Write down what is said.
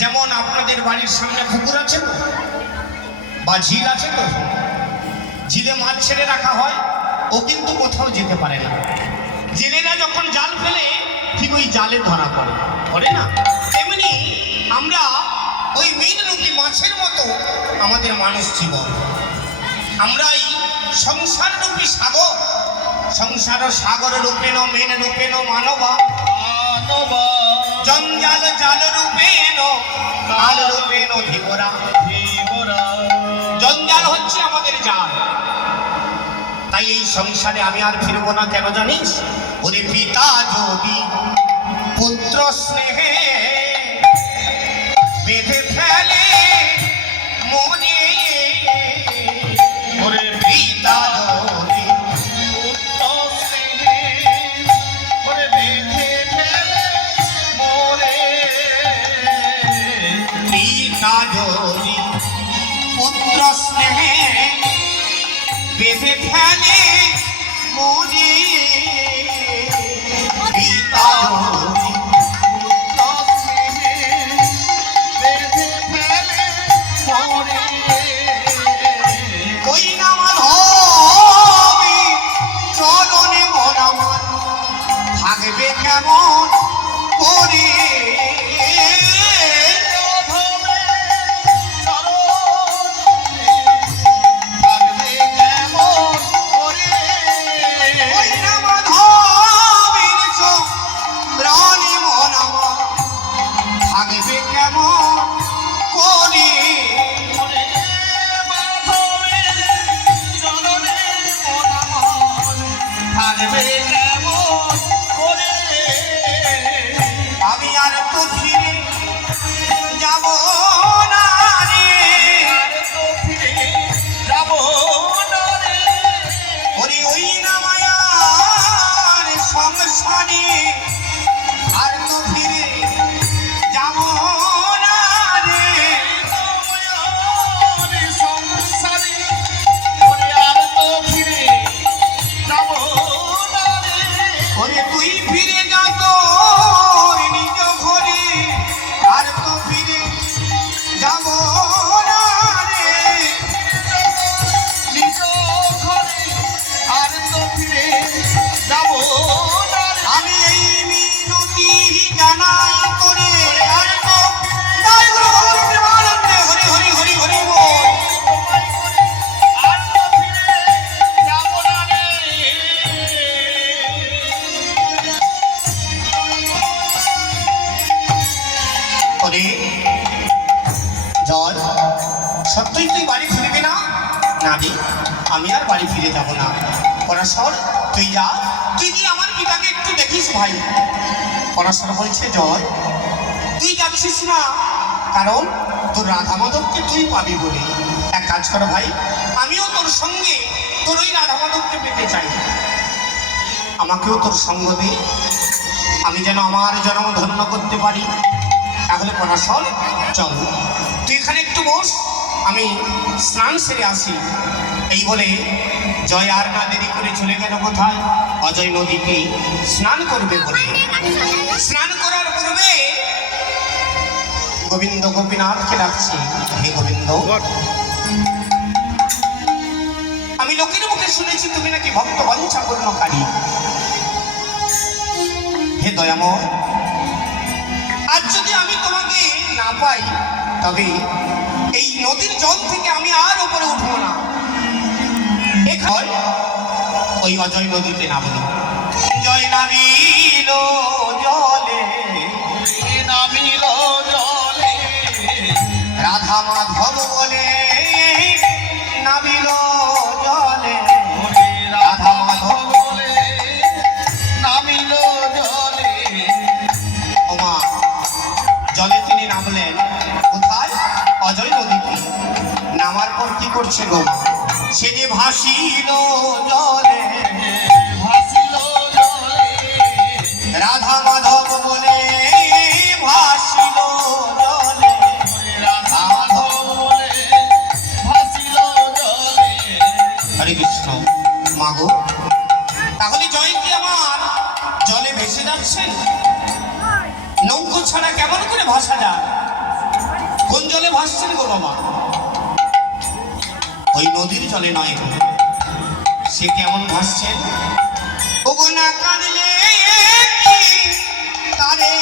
যেমন আপনাদের বাড়ির সামনে পুকুর আছে তো বা ঝিল আছে তো, ঝিলে মাছ ছেড়ে রাখা হয়, ও কিন্তু কোথাও যেতে পারে না। জেলেরা যখন জাল ফেলে ঠিক ওই জালে ধরা পড়ে না। তেমনি আমরা ওই মীনরূপী মাছের মতো আমাদের মানুষ জীবন, আমরা এই সংসার রূপী সাগর, সংসার সাগর রূপেণ মেন রূপেণ মানব জঞ্জাল জাল রূপেণ কাল রূপেণ ধীবরা। জঞ্জাল হচ্ছে আমাদের জাল। তাই এই সংসারে আমি আর ফিরবো না, কেন জানিস? ওরে পিতা যদি পুত্র স্নেহে বেঁধে ফেলে মনে, ওরে পিতা যদি পুত্র স্নেহে ওরে বেঁধে ফেলে মনে, পিতা যদি পুত্র স্নেহে বেঁধে ফেলে মনে, পিতা ওই নামাল হবে চরণে মন আমার থাকবে কেমন করে, থাকবে কেমন করে, আমি আর তো ফিরে যাব না রে, ওরে ওই না মায়ার সংসারে আর তো ফিরে যাব না রে, সংসারে আর তো ফিরে যাব না রে, ওরে তুই ফিরে যা তোর নিজ ঘরে আর তো ফিরে যাব না রে, নিজ ঘরে আর তো ফিরে যাব না রে, আমি এই মিনতি জানাই করে আর তো জয় গুরু প্রেমানন্দে হরি হরি হরি হরি বল, আর তো ফিরে যাব না রে। ওরে জল, সত্যই তুই বাড়ি ফিরবি না? না রে, আমি আর বাড়ি ফিরে যাব না। পরাশর তুই যা, তুই গিয়ে আমার পিতাকে একটু দেখিস ভাই। পরাশর বলছে জল তুই যাচ্ছিস না, কারণ তোর রাধা মাধবকে তুই পাবি বলে। এক কাজ করো ভাই, আমিও তোর সঙ্গে তোর ওই রাধা মাধবকে পেতে চাই, আমাকেও তোর সঙ্গ দে, আমি যেন আমার জন্ম ধন্য করতে পারি। তাহলে পরাশর চল, তুই এখানে একটু বস, আমি স্নান সেরে আসি। এই বলে জয় আর না দেরি করে চলে গেল কোথায়? অজয় নদীতে স্নান করবে বলে। স্নান করার পূর্বে গোবিন্দ গোপীনাথকে ডাকছি, হে গোবিন্দ, আমি লোকের মুখে শুনেছি তুমি নাকি ভক্ত বাঞ্ছা পূর্ণকারী। হে দয়াময়, আজ যদি আমি তোমাকে না পাই তবে এই নদীর জল থেকে আমি আর উপরে উঠবো না। এখন ওই অজয় নদীতে নামলো। জয় নামিল জলে, নামিল জলে, রাধা মাধব বলে নামিল জলে, রাধা মাধব বলে নামিল জলে। ওমা, জলে তিনি নামলেন কোথায়? অজয় নদীতে। নামার পর কি করছে গো? সে যে ভাসিল জলে, ভাসিল জলে, রাধা মাধব বলে ভাসিল জলে, রাধা মাধব বলে ভাসিল জলে। হরে কৃষ্ণ। মাগো, তাহলে জয়ন্তী আমার জলে ভেসে যাচ্ছেন, নৌকো ছাড়া কেমন করে ভাসা যায়? ভাসছেন গো বাবা, ওই নদীর জলে নয় গো, সে কেমন ভাসছেন? ওগো না কাঁদলে কি তারে